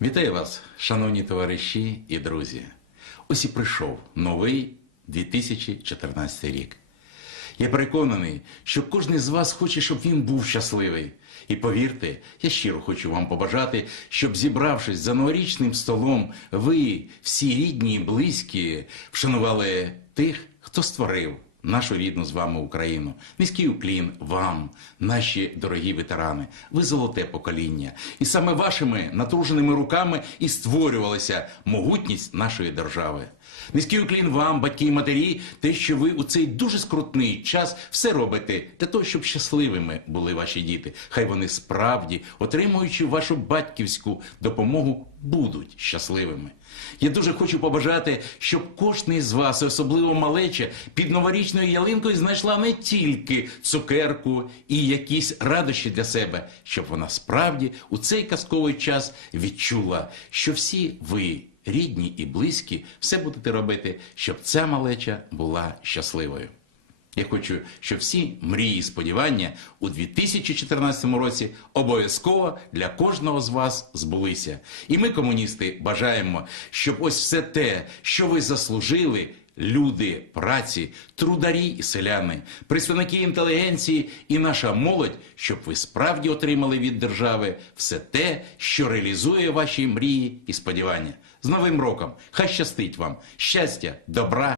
Вітаю вас, шановні товариші і друзі. Ось і прийшов новий 2014 рік. Я переконаний, що кожен з вас хоче, щоб він був щасливий. І повірте, я щиро хочу вам побажати, щоб зібравшись за новорічним столом, ви, всі рідні і близькі, вшанували тих, хто створив нашу рідну з вами Україну. Низький уклін вам, наші дорогі ветерани. Ви золоте покоління. І саме вашими натруженими руками і створювалася могутність нашої держави. Низький уклін вам, батьки і матері, те, що ви у цей дуже скрутний час все робите для того, щоб щасливими були ваші діти. Хай вони справді, отримуючи вашу батьківську допомогу, будуть щасливими. Я дуже хочу побажати, щоб кожен з вас, особливо малеча, під новорічною ялинкою знайшла не тільки цукерку і якісь радощі для себе, щоб вона справді у цей казковий час відчула, що всі ви, рідні і близькі, все будете робити, щоб ця малеча була щасливою. Я хочу, щоб всі мрії і сподівання у 2014 році обов'язково для кожного з вас збулися. І ми, комуністи, бажаємо, щоб ось все те, що ви заслужили. Люди праці, трударі і селяни, представники інтелігенції і наша молодь, щоб ви справді отримали від держави все те, що реалізує ваші мрії і сподівання. З Новим роком! Хай щастить вам! Щастя, добра